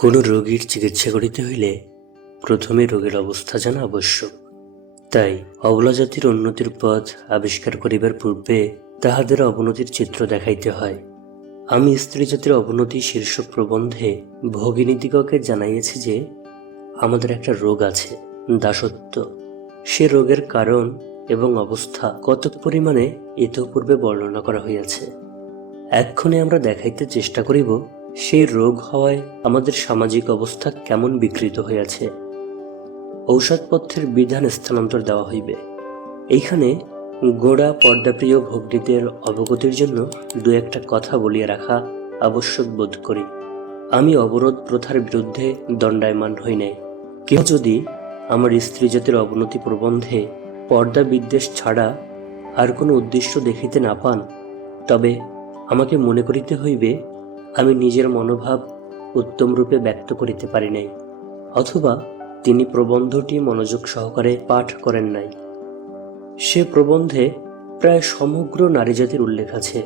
কোনো রোগীর চিকিৎসা করিতে হইলে প্রথমে রোগের অবস্থা জানা আবশ্যক। তাই অবলা জাতির উন্নতির পথ আবিষ্কার করিবার পূর্বে তাহাদের অবনতির চিত্র দেখাইতে হয়। আমি স্ত্রী জাতির অবনতি শীর্ষ প্রবন্ধে ভগিনীদিগকে জানাইয়াছি যে, আমাদের একটা রোগ আছে, দাসত্ব। সে রোগের কারণ এবং অবস্থা কতক পরিমাণে ইতপূর্বে বর্ণনা করা হইয়াছে। এক্ষণে আমরা দেখাইতে চেষ্টা করিব সেই রোগ হওয়ায় আমাদের সামাজিক অবস্থা কেমন বিকৃত হইয়াছে? ঔষধপথ্যের বিধান স্থানান্তর দেওয়া হইবে। এইখানে গোড়া পর্দাপ্রিয় ভগ্নীদের অবগতির জন্য দু একটা কথা বলিয়া রাখা আবশ্যক বোধ করি। আমি অবরোধ প্রথার বিরুদ্ধে দণ্ডায়মান হই নাই। কেউ যদি আমার স্ত্রী জাতির অবনতি প্রবন্ধে পর্দা বিদ্বেষ ছাড়া আর কোনো উদ্দেশ্য দেখিতে না পান, তবে আমাকে মনে করিতে হইবে আমি নিজের মনোভাব উত্তম রূপে ব্যক্ত করিতে পারি নাই, অথবা তিনি প্রবন্ধটি মনোযোগ সহকারে পাঠ করেন নাই। সে প্রবন্ধে প্রায় সমগ্র নারী জাতির উল্লেখ আছে।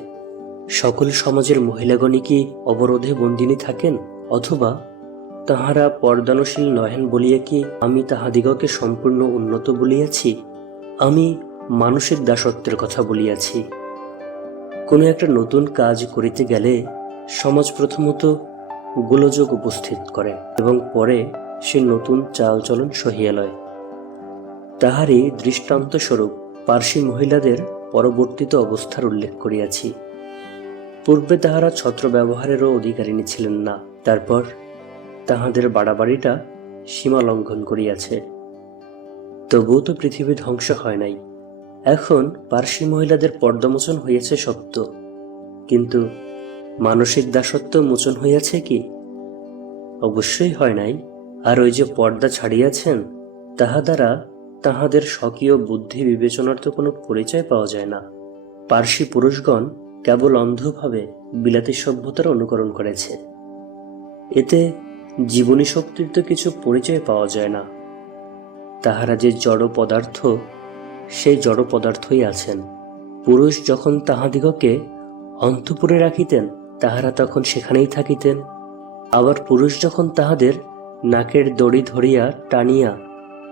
সকল সমাজের মহিলাগণই কি অবরোধে বন্দিনী থাকেন, অথবা তাহারা পর্দানশীল নহেন বলিয়া কি আমি তাহাদিগকে সম্পূর্ণ উন্নত বলিয়াছি? আমি মানসিক দাসত্বের কথা বলিয়াছি। কোনো একটা নতুন কাজ করিতে গেলে সমাজ প্রথমত গোলযোগ উপস্থিত করে এবং পরে সে নতুন চালচলন সহিয়া লয়। তাহারই দৃষ্টান্ত স্বরূপ পার্সি মহিলাদের পরবর্তীত অবস্থার উল্লেখ করিয়াছি। পূর্বে তাহারা ছত্র ব্যবহারেরও অধিকারিণী ছিলেন না, তারপর তাহাদের বাড়াবাড়িটা সীমা লঙ্ঘন করিয়াছে। তবুও তো পৃথিবী ধ্বংস হয় নাই। এখন পার্সি মহিলাদের পর্দমোচন হইয়াছে সত্য। কিন্তু মানসিক দাসত্ব মোচন হইয়াছে কি? অবশ্যই হয় নাই। আর ওই যে পর্দা ছাড়িয়াছেন, তাহা দ্বারা তাহাদের স্বকীয় বুদ্ধি বিবেচনার তো কোনো পরিচয় পাওয়া যায় না। পার্সি পুরুষগণ কেবল অন্ধভাবে বিলাতী সভ্যতার অনুকরণ করেছে। এতে জীবনী শক্তির তো কিছু পরিচয় পাওয়া যায় না। তাহারা যে জড় পদার্থ, সেই জড় পদার্থই আছেন। পুরুষ যখন তাহাদিগকে অন্তপুরে রাখিতেন তাহারা তখন সেখানেই থাকিতেন। আবার পুরুষ যখন তাহাদের নাকের দড়ি ধরিয়া টানিয়া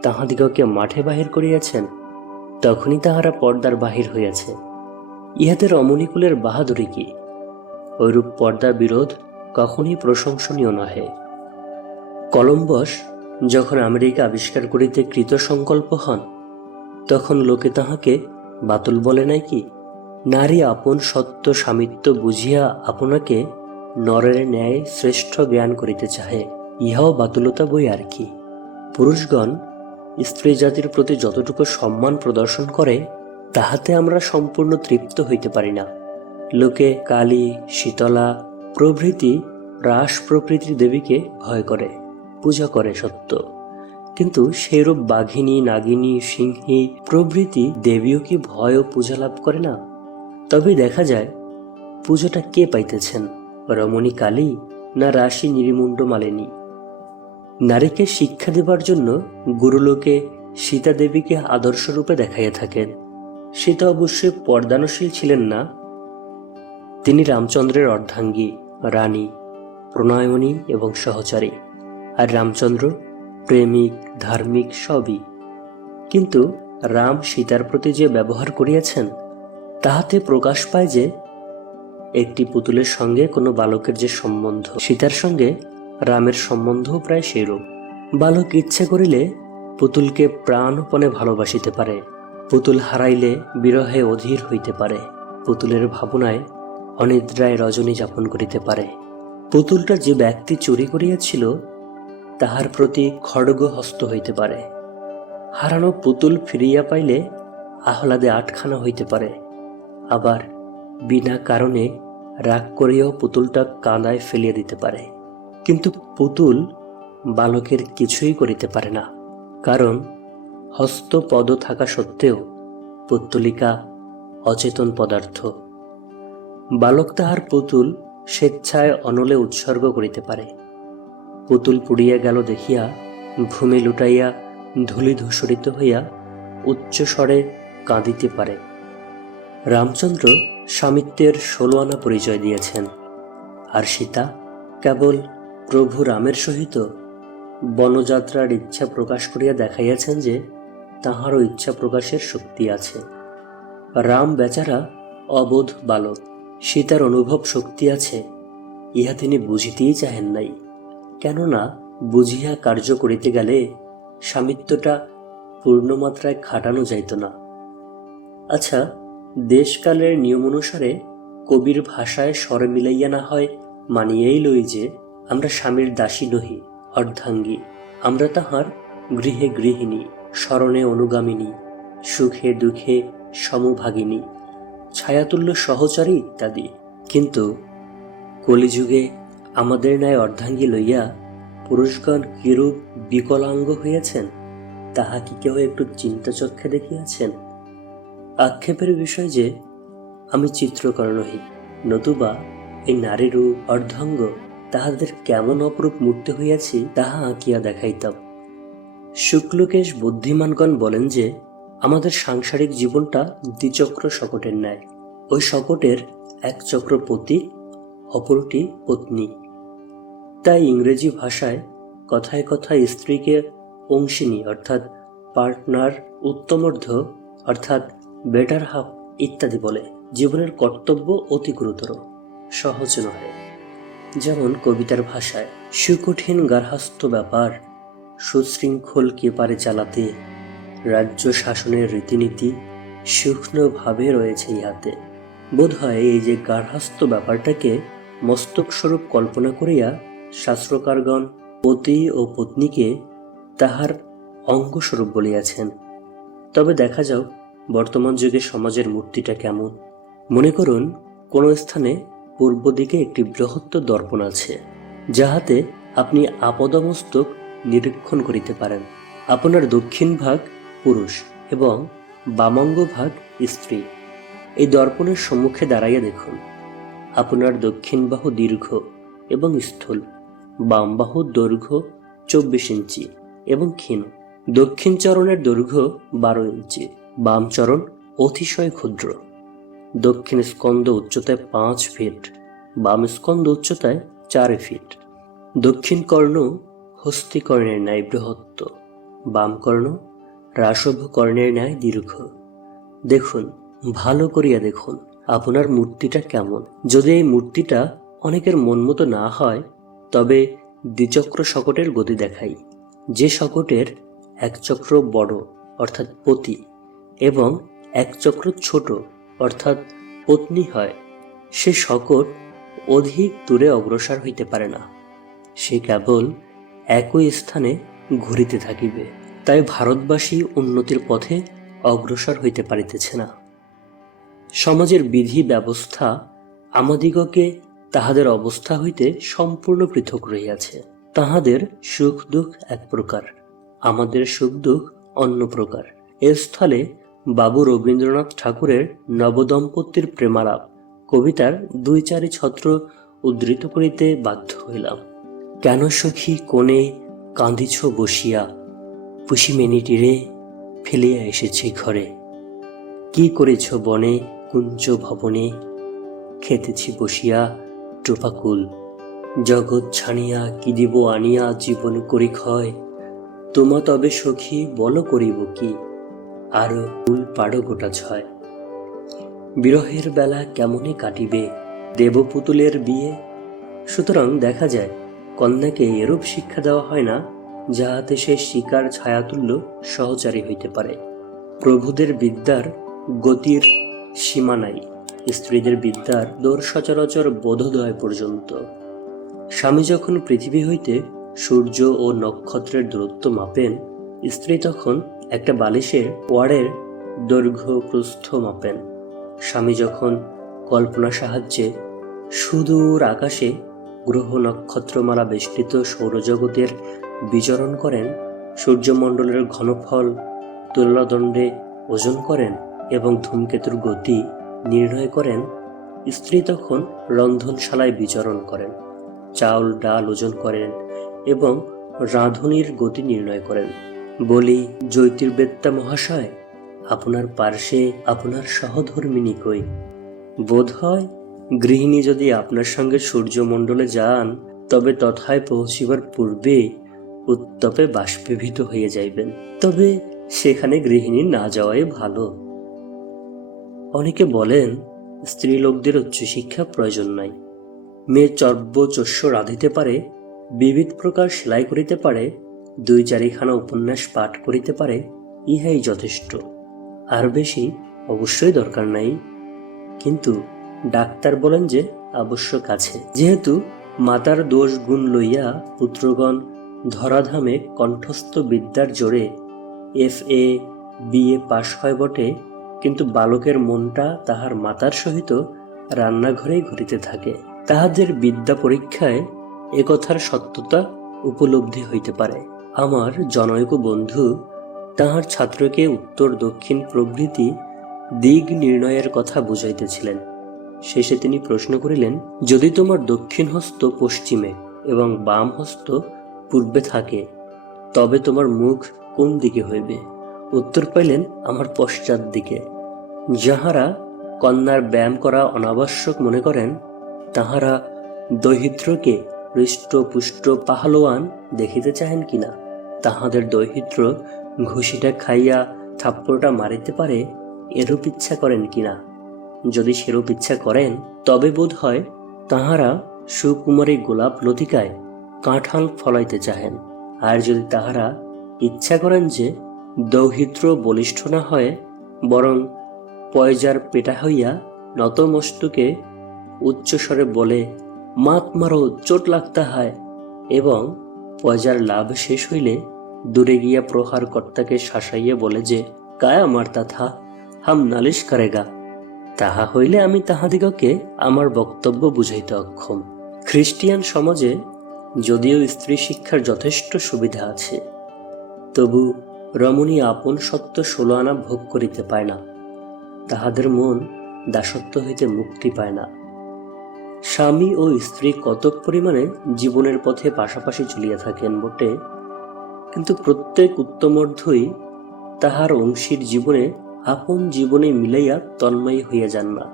তাহাদিগকে মাঠে বাহির করিয়াছেন, তখনই তাহারা পর্দার বাহির হইয়াছে। ইহাদের অমনিকুলের বাহাদুরি কি? ঐরূপ পর্দা বিরোধ কখনই প্রশংসনীয় নহে। কলম্বস যখন আমেরিকা আবিষ্কার করিতে কৃত সংকল্প হন, তখন লোকে তাহাকে বাতুল বলে নাই কি? নারী আপন সত্য স্বামিত্ব বুঝিয়া আপনাকে নরের ন্যায় শ্রেষ্ঠ জ্ঞান করিতে চাহে। ইহাও বাতুলতা বই আর কি। পুরুষগণ, স্ত্রী জাতির প্রতি যতটুকু সম্মান প্রদর্শন করে, তাহাতে আমরা সম্পূর্ণ তৃপ্ত হইতে পারি না। লোকে কালী, শীতলা প্রভৃতি রাস প্রকৃতির দেবীকে ভয় করে, পূজা করে সত্য। কিন্তু সেইরূপ বাঘিনী, নাগিনী, সিংহী প্রভৃতি দেবীও কি ভয় ও পূজা লাভ করে না? তবে দেখা যায়, পুজোটা কে পাইতেছেন, রমণী কালী না রাশি নিরিমুণ্ড মালিনী? নারীকে শিক্ষা দেবার জন্য গুরুলোকে সীতা দেবীকে আদর্শরূপে দেখাইয়া থাকেন। সীতা অবশ্যই পর্দানশীল ছিলেন না। তিনি রামচন্দ্রের অর্ধাঙ্গী, রানী, প্রণয়মণি এবং সহচারী। আর রামচন্দ্র প্রেমিক, ধার্মিক সবই। কিন্তু রাম সীতার প্রতি যে ব্যবহার করিয়াছেন তাহাতে প্রকাশ পায় যে, একটি পুতুলের সঙ্গে কোনো বালকের যে সম্বন্ধ, সীতার সঙ্গে রামের সম্বন্ধও প্রায় সেইরূপ। বালক ইচ্ছে করিলে পুতুলকে প্রাণপণে ভালোবাসিতে পারে। পুতুল হারাইলে বিরহে অধীর হইতে পারে। পুতুলের ভাবনায় অনিদ্রায় রজনী যাপন করিতে পারে। পুতুলটা যে ব্যক্তি চুরি করিয়াছিল, তাহার প্রতি খড়গ হস্ত হইতে পারে। হারানো পুতুল ফিরিয়া পাইলে আহ্লাদে আটখানা হইতে পারে। আবার বিনা কারণে রাগ করিয়াও পুতুলটা কাঁদায় ফেলিয়া দিতে পারে। কিন্তু পুতুল বালকের কিছুই করিতে পারে না, কারণ হস্ত পদ থাকা সত্ত্বেও পুত্তলিকা অচেতন পদার্থ। বালক তাহার পুতুল স্বেচ্ছায় অনলে উৎসর্গ করিতে পারে। পুতুল পুড়িয়া গেল দেখিয়া ভূমি লুটাইয়া ধূলি ধূসরিত হইয়া উচ্চ স্বরে কাঁদিতে পারে। রামচন্দ্র স্বামিত্বের ষোলো আনা পরিচয় দিয়েছেন। আর সীতা কেবল প্রভু রামের সহিত বনযাত্রার ইচ্ছা প্রকাশ করিয়া দেখাইয়াছেন যে তাহারও ইচ্ছা প্রকাশের শক্তি আছে। রাম বেচারা অবোধ বালক, সীতার অনুভব শক্তি আছে, ইহা তিনি বুঝিতেই চাহেন নাই। কেননা বুঝিয়া কার্য করিতে গেলে স্বামিত্বটা পূর্ণমাত্রায় খাটানো যাইত না। আচ্ছা দেশকালের নিয়ম অনুসারে কবির ভাষায় স্বর মিলাইয়া না হয় মানিয়েই লই যে আমরা স্বামীর দাসী নহি, অর্ধাঙ্গী। আমরা তাহার গৃহে গৃহিণী, স্মরণে অনুগামিনী, সুখে দুঃখে সমভাগিনী। ছায়াতুল্য সহচারী ইত্যাদি। কিন্তু কলিযুগে আমাদের ন্যায় অর্ধাঙ্গী লইয়া পুরুষগণ কিরূপ বিকলাঙ্গ হইয়াছেন, তাহা কি কেউ একটু চিন্তাচক্ষে দেখিয়াছেন? আক্ষেপের বিষয় যে, আমি চিত্রকর নহি নতুবা এই নারীরূপ অর্ধাঙ্গ, তাহাদের কেমন অপরূপ মূর্তি হইয়াছি, তাহা আঁকিয়া দেখাইতাম। শুক্লকেশ বুদ্ধিমানগণ বলেন যে, আমাদের সাংসারিক জীবনটা দ্বিচক্র শকটের ন্যায়। ওই শকটের এক চক্র পতি, অপরটি পত্নী। তাই ইংরেজি ভাষায় কথায় কথায় স্ত্রীকে অংশিনী, অর্থাৎ পার্টনার উত্তমর্ধ, অর্থাৎ বেটার হাফ ইত্যাদি বলে জীবনের কর্তব্য অতি গুরুতর, সহজ নয়। যেমন কবিতার ভাষায়, সুকঠিন গার্হস্থ্য ব্যাপার, সুশৃঙ্খল কে পারে চালাতে, রাজ্য শাসনের রীতিনীতি সূক্ষ্মভাবে রয়েছে ইহাতে। বোধ হয় এই যে গার্হস্থ্য ব্যাপারটাকে মস্তক স্বরূপ কল্পনা করিয়া শাস্ত্রকারগণ, পতি ও পত্নীকে তাহার অঙ্গস্বরূপ বলিয়াছেন। তবে দেখা যাও বর্তমান যুগে সমাজের মূর্তিটা কেমন? মনে করুন, কোন স্থানে পূর্ব দিকে একটি বৃহত্তর দর্পণ আছে, যাহাতে আপনি আপদমস্তক নিরীক্ষণ করিতে পারেন। আপনার দক্ষিণ ভাগ পুরুষ এবং বামাঙ্গ ভাগ স্ত্রী। এই দর্পণের সম্মুখে দাঁড়াইয়া দেখুন, আপনার দক্ষিণ বাহু দীর্ঘ এবং স্থূল, বাম বাহু দৈর্ঘ্য চব্বিশ ইঞ্চি এবং ক্ষীণ। দক্ষিণ চরণের দৈর্ঘ্য বারো ইঞ্চি। বাম চরণ অতিশয় ক্ষুদ্র। দক্ষিণ স্কন্দ উচ্চতায় পাঁচ ফিট বাম স্কন্দ উচ্চতায় চার ফিট দক্ষিণ কর্ণ হস্তিকর্ণের ন্যায় বৃহত্ত, বাম কর্ণ রাসভ কর্ণের ন্যায় দীর্ঘ। দেখুন, ভালো করিয়া দেখুন, আপনার মূর্তিটা কেমন। যদি এই মূর্তিটা অনেকের মন মতো না হয়, তবে দ্বিচক্র শকটের গতি দেখাই। যে শকটের এক চক্র বড়, অর্থাৎ পতি এবং এক চক্র ছোট, অর্থাৎ পত্নী হয়। সে শকট অধিক দূরে অগ্রসর হইতে পারে না। সে কেবল একই স্থানে ঘুরিতে থাকিবে। তাই ভারতবাসী উন্নতির পথে অগ্রসর হইতে পারিতেছে না। সমাজের বিধি ব্যবস্থা আমাদিগকে তাহাদের অবস্থা হইতে সম্পূর্ণ পৃথক রহিয়াছে। তাহাদের সুখ দুঃখ এক প্রকার, আমাদের সুখ দুঃখ অন্য প্রকার। এ স্থলে বাবু রবীন্দ্রনাথ ঠাকুরের নবদম্পতির প্রেমালাপ কবিতার দুই চারি ছত্র উদ্ধৃত করিতে বাধ্য হইলাম। কেন সখী কোণে কাঁদিছ বসিয়া? পুষি পুষিমেনিটিরে ফেলিয়া এসেছে ঘরে। কি করেছ বনে কুঞ্জ ভবনে? খেতেছি বসিয়া টোপাকুল। জগৎ ছানিয়া কি দিব আনিয়া জীবন করি ক্ষয় তোমা তবে সখী বল করিব কি? আর ফুল পাড়ো গোটা ছয়। বিরহের বেলা কেমনে কাটিবে দেবপুতুলের বিয়ে? সুতরাং দেখা যায়, কন্যাকে এরূপ শিক্ষা দেওয়া হয় না, যাহাতে সে শিকার ছায়াতুল্য সহচারী হইতে পারে। প্রভুদের বিদ্যার গতির সীমা নাই, স্ত্রীদের বিদ্যার দৌড় সচরাচর বোধোদয় পর্যন্ত। স্বামী যখন পৃথিবী হইতে সূর্য ও নক্ষত্রের দূরত্ব মাপেন, স্ত্রী তখন একটা বালিশের ওয়ারের দৈর্ঘ্য প্রস্থ মাপেন। স্বামী যখন কল্পনা সাহায্যে সুদূর আকাশে গ্রহ নক্ষত্রমালা বেষ্টিত সৌরজগতের বিচরণ করেন, সূর্যমণ্ডলের ঘনফল, তুলনাদণ্ডে ওজন করেন এবং ধূমকেতুর গতি নির্ণয় করেন, স্ত্রী তখন রন্ধনশালায় বিচরণ করেন, চাউল, ডাল ওজন করেন এবং রাঁধুনির গতি নির্ণয় করেন। বলি জ্যোতির্বেত্তা মহাশয়, আপনার পার্শ্বে আপনার সহধর্মিনী কই? বোধ হয় গৃহিণী যদি আপনার সঙ্গে সূর্যমণ্ডলে যান, তবে তথায় পৌঁছিবার পূর্বে উত্তপে বাষ্পীভূত হয়ে যাইবেন। তবে সেখানে গৃহিণী না যাওয়াই ভালো। অনেকে বলেন স্ত্রী লোকদের উচ্চশিক্ষা প্রয়োজন নাই। মেয়ে চর্ব চস্য রাঁধিতে পারে, বিবিধ প্রকার সেলাই করিতে পারে দুই চারিখানা উপন্যাস পাঠ করিতে পারে, ইহাই যথেষ্ট। আর বেশি অবশ্যই দরকার নাই। কিন্তু ডাক্তার বলেন যে আবশ্যক আছে। যেহেতু মাতার দোষ গুণ লইয়া পুত্রগণ ধরাধামে কণ্ঠস্থ বিদ্যার জোরে এফ এ বি এ পাশ হয় বটে, কিন্তু বালকের মনটা তাহার মাতার সহিত রান্নাঘরেই ঘুরিতে থাকে। তাহাদের বিদ্যা পরীক্ষায় একথার সত্যতা উপলব্ধি হইতে পারে। আমার জনৈক বন্ধু, তাহার ছাত্রকে উত্তর দক্ষিণ প্রভৃতি দিক নির্ণয়ের কথা বুঝাইতেছিলেন। শেষে তিনি প্রশ্ন করিলেন, যদি তোমার দক্ষিণ হস্ত পশ্চিমে এবং বাম হস্ত পূর্বে থাকে, তবে তোমার মুখ কোন দিকে হইবে? উত্তর পাইলেন, আমার পশ্চাৎ দিকে। যাহারা কন্যার ব্যায়াম করা অনাবশ্যক মনে করেন, তাহারা দৈহিত্রকে হৃষ্টপুষ্ট পাহলোয়ান দেখিতে চাহেন কিনা? তাহাদের দৈহিত্র ঘুষিটা খাইয়া থাপ্পড়টা মারিতে পারে, এরূপ ইচ্ছা করেন কিনা? যদি সেরূপ ইচ্ছা করেন, তবে বোধ হয় তাহারা সুকুমারী গোলাপ লতিকায় কাঁঠাল ফলাইতে চাহেন। আর যদি তাহারা ইচ্ছা করেন যে দৌহিত্র বলিষ্ঠ না হয়, বরং পয়জার পেটা হইয়া নতমস্তুকে উচ্চস্বরে বলে, মাত মারো, চোট লাগতা হয় এবং পয়জার লাভ শেষ হইলে দূরে গিয়া প্রহার কর্তাকে শাসাইয়া বলে যে কায়া মারতা থা হাম নালিশ করেগা। তাহা হইলে আমি তাহাদিগকে আমার বক্তব্য বুঝাইতে অক্ষম। খ্রিস্টিয়ান সমাজে যদিও স্ত্রী শিক্ষার যথেষ্ট সুবিধা আছে, তবু রমণী আপন সত্য ষোলো আনা ভোগ করিতে পায় না। তাহাদের মন দাসত্ব হইতে মুক্তি পায় না। স্বামী ও স্ত্রী কতক পরিমাণে জীবনের পথে পাশাপাশি চলিয়া থাকেন বটে, কিন্তু প্রত্যেক উত্তমর্ধই তাহার অংশীর জীবনে আপন জীবনে মিলাইয়া তন্ময় হইয়া যান না।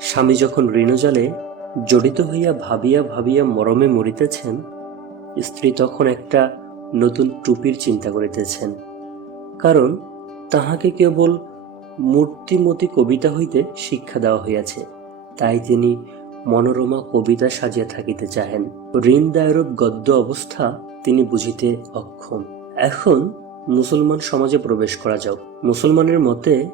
স্বামী যখন ঋণজালে জড়িত হইয়া ভাবিয়া ভাবিয়া মরমে মরিতেছেন, স্ত্রী তখন একটা নতুন টুপির চিন্তা করিতেছেন, কারণ তাহাকে কেবল মূর্তিমতী কবিতা হইতে শিক্ষা দেওয়া হইয়াছে। তাই তিনি মনোরমা কবিতা সাজিয়া থাকিতে চাহেন। ঋণ ঋণদায়রূপ গদ্য অবস্থা তিনি বুঝিতে অক্ষম। এখন মুসলমান সমাজে প্রবেশ করা যাও। মুসলমানের মতে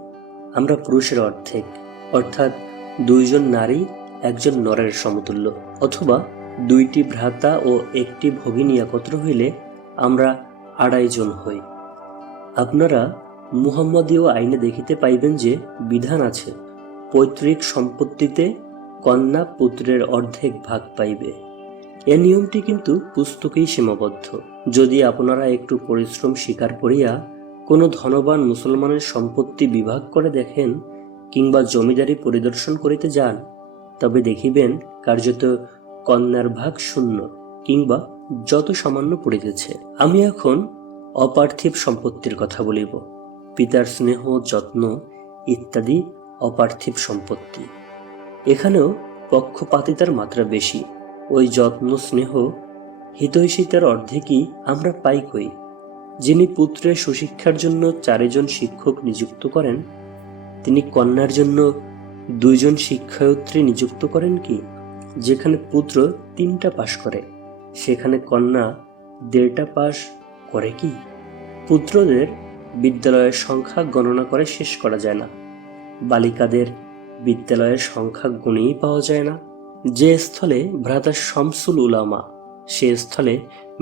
আমরা পুরুষের অর্ধেক, অর্থাৎ দুইজন নারী, একজন নরের সমতুল্য। অথবা দুইটি ভ্রাতা ও একটি ভগিনী একত্র হইলে আমরা আড়াই জন হই। আপনারা মুহাম্মদীয় আইনে দেখিতে পাইবেন যে বিধান আছে, পৈতৃক সম্পত্তিতে কন্যা পুত্রের অর্ধেক ভাগ পাইবে। এ নিয়মটি কিন্তু পুস্তকেই সীমাবদ্ধ। যদি আপনারা একটু পরিশ্রম স্বীকার করিয়া কোনো ধনবান মুসলমানের সম্পত্তি বিভাগ করে দেখেন কিংবা জমিদারি পরিদর্শন করিতে যান, তবে দেখিবেন কার্যত কন্যার ভাগ শূন্য কিংবা যত সামান্য পড়িতেছে। আমি এখন অপার্থিব সম্পত্তির কথা বলিব। পিতার স্নেহ, যত্ন ইত্যাদি অপার্থিব সম্পত্তি। এখানেও পক্ষপাতিতার মাত্রা বেশি। ওই যত্ন, স্নেহ, হিতৈষিতার অর্ধেকই আমরা পাই কই। যিনি পুত্রের সুশিক্ষার জন্য চারিজন শিক্ষক নিযুক্ত করেন, তিনি কন্যার জন্য দুইজন শিক্ষায়ত্রী নিযুক্ত করেন কি? যেখানে পুত্র তিনটা পাশ করে, সেখানে কন্যা দেড়টা পাশ করে কি? পুত্রদের বিদ্যালয়ের সংখ্যা গণনা করে শেষ করা যায় না। বালিকাদের বিদ্যালয়ের সংখ্যা গুণেই পাওয়া যায় না। যে স্থলে ভ্রাতা শামসুল উলামা, সে স্থলে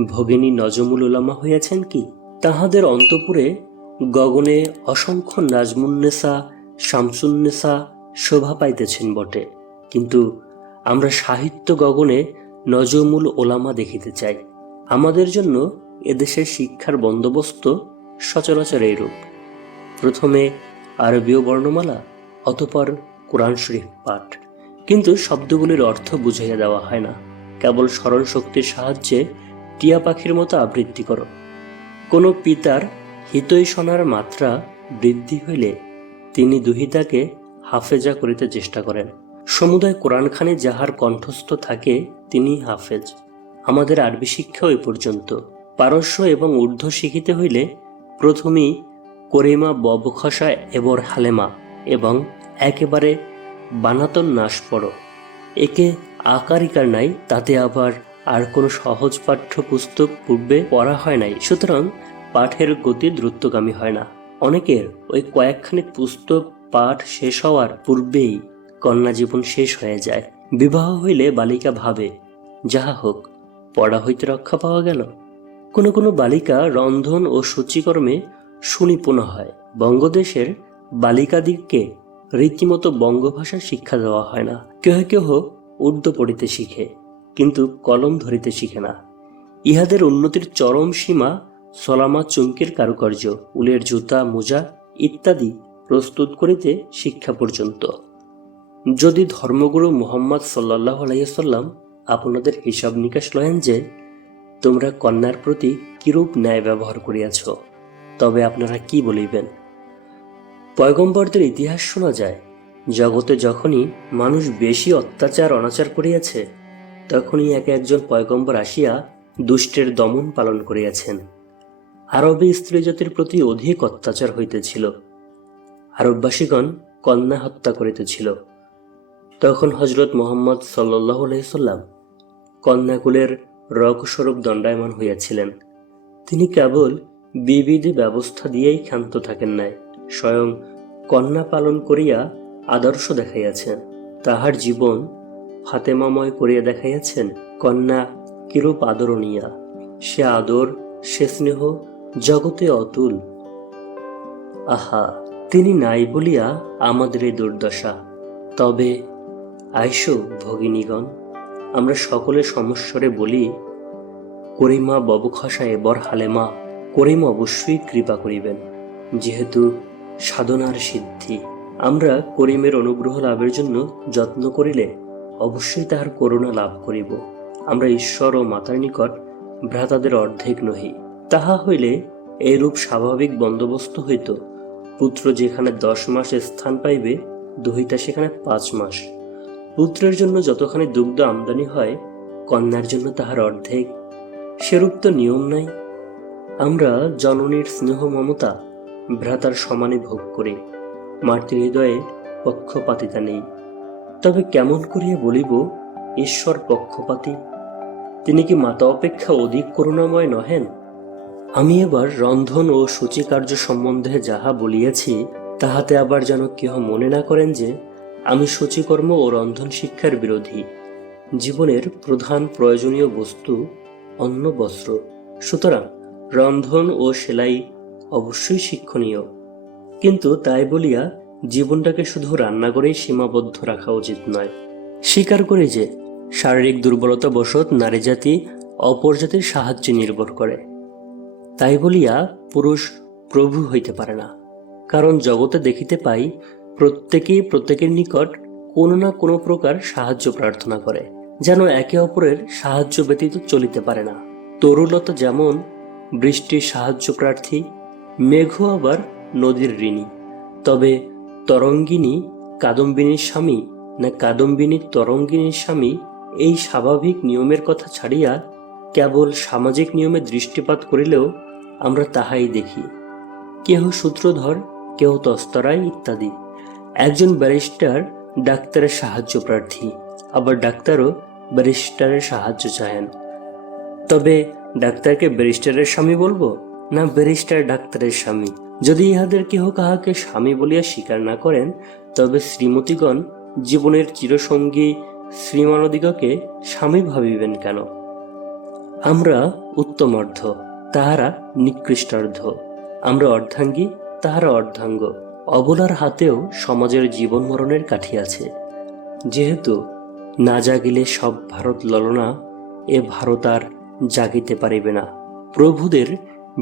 ভগিনী নজমুল উলামা হইয়াছেন কি? তাহাদের অন্তপুরে গগনে অসংখ্য নাজমুন্নেসা, শামসুন্নেসা শোভা পাইতেছেন বটে। কিন্তু আমরা সাহিত্য গগনে নজমুল ওলামা দেখিতে চাই। আমাদের জন্য এদেশের শিক্ষার বন্দোবস্ত সচরাচর এইরূপ। প্রথমে আরবীয় বর্ণমালা, অতপর কোরআন শরীফ পাঠ। কিন্তু শব্দগুলির অর্থ বুঝাইয়া দেওয়া হয় না। কেবল স্মরণ শক্তির সাহায্যে টিয়া পাখির মতো আবৃত্তি করো। কোনো পিতার হিতৈষণার মাত্রা বৃদ্ধি হইলে তিনি দুহিতাকে হাফেজা করিতে চেষ্টা করেন। সমুদায় কোরআনখানে যাহার কণ্ঠস্থ থাকে, তিনি হাফেজ। আমাদের আরবি শিক্ষা ওই পর্যন্ত। পারস্য এবং ঊর্ধ্ব শিখিতে হইলে প্রথমেই করিমা ববখসা এবর, হালেমা এবং একেবারে বানাতন নাশ পড়ো একে আকারিকার নাই, তাতে আবার আর কোনো সহজ পাঠ্য পুস্তক পূর্বে পড়া হয় নাই। সুতরাং পাঠের গতি দ্রুতগামী হয় না। অনেকের ওই কয়েকখানি পুস্তক পাঠ শেষ হওয়ার পূর্বেই কন্যা জীবন শেষ হয়ে যায়। বিবাহ হইলে বালিকা ভাবে, যাহা হোক, পড়া হইতে রক্ষা পাওয়া গেল? কোনো কোনো বালিকা রন্ধন ও সূচিকর্মে সুনিপুণ হয়। বঙ্গদেশের বালিকাদিগকে রীতিমতো বঙ্গভাষা শিক্ষা দেওয়া হয় না। কেহ কেহ উর্দু পড়িতে শিখে, কিন্তু কলম ধরিতে শিখে না। ইহাদের উন্নতির চরম সীমা সলামা চুমকির কারুকার্য, উলের জুতা, মোজা ইত্যাদি প্রস্তুত করিতে শিক্ষা পর্যন্ত। যদি ধর্মগুরু মোহাম্মদ সাল্লাহ আলাইসাল্লাম আপনাদের হিসাব নিকাশ লয়েন যে, তোমরা কন্যার প্রতি কিরূপ ন্যায় ব্যবহার করিয়াছ, তবে আপনারা কি বলিবেন? পয়গম্বরদের ইতিহাস শোনা যায়। জগতে যখনই মানুষ বেশি অত্যাচার, অনাচার করিয়াছে, তখনই এক একজন পয়গম্বর আসিয়া দুষ্টের দমন পালন করিয়াছেন। আরবে স্ত্রী জাতির প্রতি অধিক অত্যাচার হইতেছিল। আরববাসীগণ কন্যা হত্যা করিতেছিল। তখন হজরত মোহাম্মদ সাল্লাহ আলাইসাল্লাম কন্যাকুলের রকস্বরূপ দণ্ডায়মান হইয়াছিলেন। তিনি কেবল বিবিধ ব্যবস্থা দিয়েই ক্ষান্ত থাকেন নাই। স্বয়ং কন্যা পালন করিয়া আদর্শ দেখাইয়াছেন। তাহার জীবন ফাতেমাময় করিয়া দেখাইয়াছেন কন্যা কিরূপ আদরণীয়া। সে আদর, সে স্নেহ জগতে অতুল। আহা, তিনি নাই বলিয়া আমাদের এই দুর্দশা। তবে আইসো ভগিনীগণ, আমরা সকলে সমস্বরে বলি, করিমা ববখসা এবর হালেমা করিম অবশ্যই কৃপা করিবেন। যেহেতু সাধনার সিদ্ধি। আমরা করিমের অনুগ্রহ লাভের জন্য যত্ন করিলে অবশ্যই তাহার করুণা লাভ করিব। আমরা ঈশ্বর ও মাতার নিকট ভ্রাতাদের অর্ধেক নহি। তাহা হইলে এরূপ স্বাভাবিক বন্দোবস্ত হইত, পুত্র যেখানে দশ মাস স্থান পাইবে, দহিতা সেখানে পাঁচ মাস। পুত্রের জন্য যতখানি দুগ্ধ আমদানি হয়, কন্যার জন্য তাহার অর্ধেক। সেরূপ তো নিয়ম নাই। আমরা জননীর স্নেহ মমতা ভ্রাতার সমানে ভোগ করে। মাতৃ হৃদয়ে পক্ষপাতিতা নেই। তবে কেমন করিয়া বলিব, ঈশ্বর পক্ষপাতী। তিনি কি মাতা অপেক্ষা অধিক করুণাময় নহেন? আমি এবার রন্ধন ও সূচিকার্য সম্বন্ধে যাহা বলিয়াছি, তাহাতে আবার যেন কেহ মনে না করেন যে, আমি সূচিকর্ম ও রন্ধন শিক্ষার বিরোধী। জীবনের প্রধান প্রয়োজনীয় বস্তু অন্ন, বস্ত্র। সুতরাং রন্ধন ও সেলাই অবশ্যই শিক্ষণীয়। কিন্তু তাই বলিয়া জীবনটাকে শুধু রান্নাঘরেই সীমাবদ্ধ রাখা উচিত নয়। স্বীকার করি যে, শারীরিক দুর্বলতা বশত নারী জাতি অপর জাতির সাহায্যে নির্ভর করে। তাই বলিয়া পুরুষ প্রভু হইতে পারে না। কারণ জগতে দেখিতে পাই প্রত্যেকেই প্রত্যেকের নিকট কোনো না কোনো প্রকার সাহায্য প্রার্থনা করে, যেন একে অপরের সাহায্য ব্যতীত চলিতে পারে না। তরুলতা যেমন বৃষ্টির সাহায্য প্রার্থী মেঘ আবার নদীর ঋণী। তবে তরঙ্গিনী কাদম্বিনীর স্বামী না কাদম্বিনীর তরঙ্গিনীর স্বামী এই স্বাভাবিক নিয়মের কথা ছাড়িয়া কেবল সামাজিক নিয়মে দৃষ্টিপাত করিলেও আমরা তাহাই দেখি। কেহ সূত্রধর কেহ তস্তরাই ইত্যাদি। একজন ব্যারিস্টার ডাক্তারের সাহায্য প্রার্থী, আবার ডাক্তারও ব্যারিস্টারের সাহায্য চাহেন। তবে ডাক্তারকে ব্যারিস্টারের স্বামী বলব? না ব্যারিস্টার ডাক্তারের স্বামী। যদি ইহাদের কেহ কাহাকে স্বামী বলিয়া স্বীকার না করেন, তবে শ্রীমতীগণ জীবনের চিরসঙ্গী শ্রীমানদিগকে স্বামী ভাবিবেন কেন? আমরা উত্তমার্ধ, তাহারা নিকৃষ্টার্ধ। আমরা অর্ধাঙ্গী, তাহারা অর্ধাঙ্গ। অবলার হাতেও সমাজের জীবন মরণের কাঠি আছে। যেহেতু না জাগিলে সব ভারত ললনা, এ ভারত আর জাগিতে পারিবে না। প্রভুদের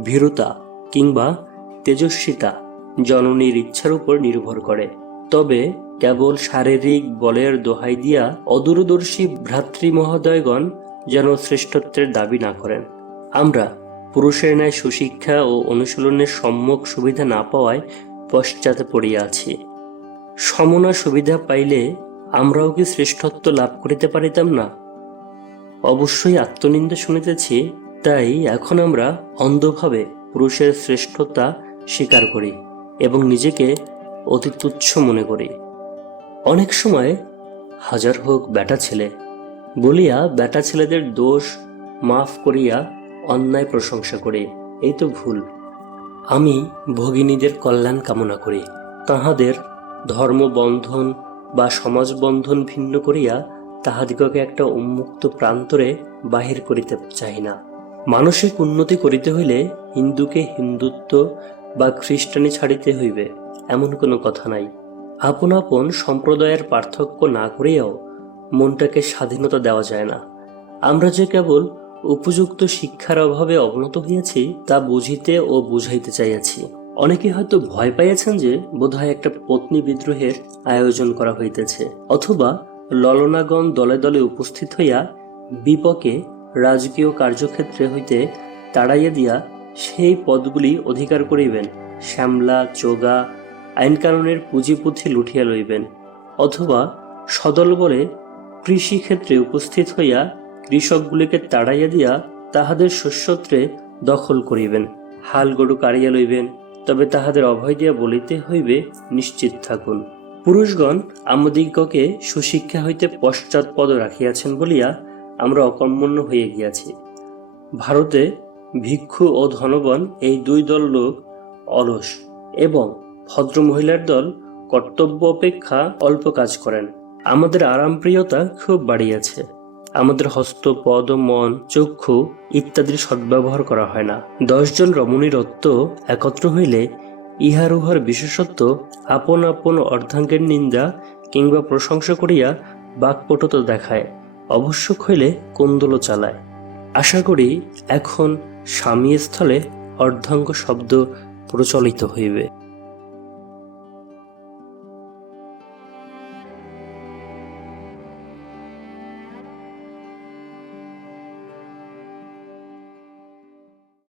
ভীরতা কিংবা তেজস্বিতা জননীর ইচ্ছার উপর নির্ভর করে। তবে কেবল শারীরিক বলের দোহাই দিয়া অদূরদর্শী ভ্রাতৃ মহোদয়গণ যেন শ্রেষ্ঠত্বের দাবি না করেন। আমরা পুরুষের ন্যায় সুশিক্ষা ও অনুশীলনের সম্যক সুবিধা না পাওয়ায় পশ্চাতে পড়িয়া আছি। সমনা সুবিধা পাইলে আমরাও কি শ্রেষ্ঠত্ব লাভ করিতে পারিতাম না? অবশ্যই আত্মনিন্দা শুনিতেছি তাই এখন আমরা অন্ধভাবে পুরুষের শ্রেষ্ঠতা স্বীকার করি এবং নিজেকে অতি তুচ্ছ মনে করি। অনেক সময় হাজার হোক বেটা ছেলে বলিয়া বেটা ছেলেদের দোষ মাফ করিয়া অন্যায় প্রশংসা করি, এই তো ভুল। আমি ভগিনীদের কল্যাণ কামনা করি, তাহাদের ধর্মবন্ধন বা সমাজবন্ধন ভিন্ন করিয়া তাহাদিগকে একটা উন্মুক্ত প্রান্তরে বাহির করিতে চাই না। মানসিক উন্নতি করিতে হইলে হিন্দুকে হিন্দুত্ব বা খ্রিস্টানি ছাড়িতে হইবে, এমন কোনো কথা নাই। আপন আপন সম্প্রদায়ের পার্থক্য না করিয়াও মনটাকে স্বাধীনতা দেওয়া যায় না। আমরা যে কেবল উপযুক্ত শিক্ষার অভাবে অবনত হইয়াছি, তা বুঝিতে ও বুঝাইতে চাইয়াছি। অনেকে হয়তো ভয় পাইয়াছেন যে বোধহয় একটা পত্নী বিদ্রোহের আয়োজন করা হইতেছে, অথবা ললনাগণ দলে দলে উপস্থিত হইয়া বিপকে রাজকীয় কার্যক্ষেত্রে হইতে তাড়াইয়া দিয়া সেই পদগুলি অধিকার করিবেন। শ্যামলা, চোগা আইনকানুনের পুঁজিপুঁথি লুঠিয়া লইবেন অথবা সদল বলে কৃষিক্ষেত্রে উপস্থিত হইয়া কৃষকগুলিকে তাড়াইয়া দিয়া তাহাদের শস্যত্রে দখল করিবেন। হাল গরু কাড়িয়া লইবেন, তবে তাহাদের অভয় দিয়া বলিতে হইবে, নিশ্চিত থাকুন। পুরুষগণ আমাদিগকে সুশিক্ষা হইতে পশ্চাৎপদ রাখিয়াছেন বলিয়া আমরা অকর্মণ্য হইয়া গিয়াছি। ভারতে ভিক্ষু ও ধনবান এই দুই দল লোক অলস এবং ভদ্র মহিলার দল কর্তব্য অপেক্ষা অল্প কাজ করেন। আমাদের আরামপ্রিয়তা খুব বাড়িয়াছে। আমাদের হস্ত, পদ, মন, চক্ষু ইত্যাদির সদ্ব্যবহার করা হয় না। দশজন রমণীর রত্ব একত্র হইলে ইহার উহার বিশেষত্ব আপন আপন অর্ধাঙ্গের নিন্দা কিংবা প্রশংসা করিয়া বাকপটুতা দেখায়। অবশ্যক হইলে কোন্দল চালায়। আশা করি এখন স্বামী স্থলে অর্ধাঙ্গ শব্দ প্রচলিত হইবে।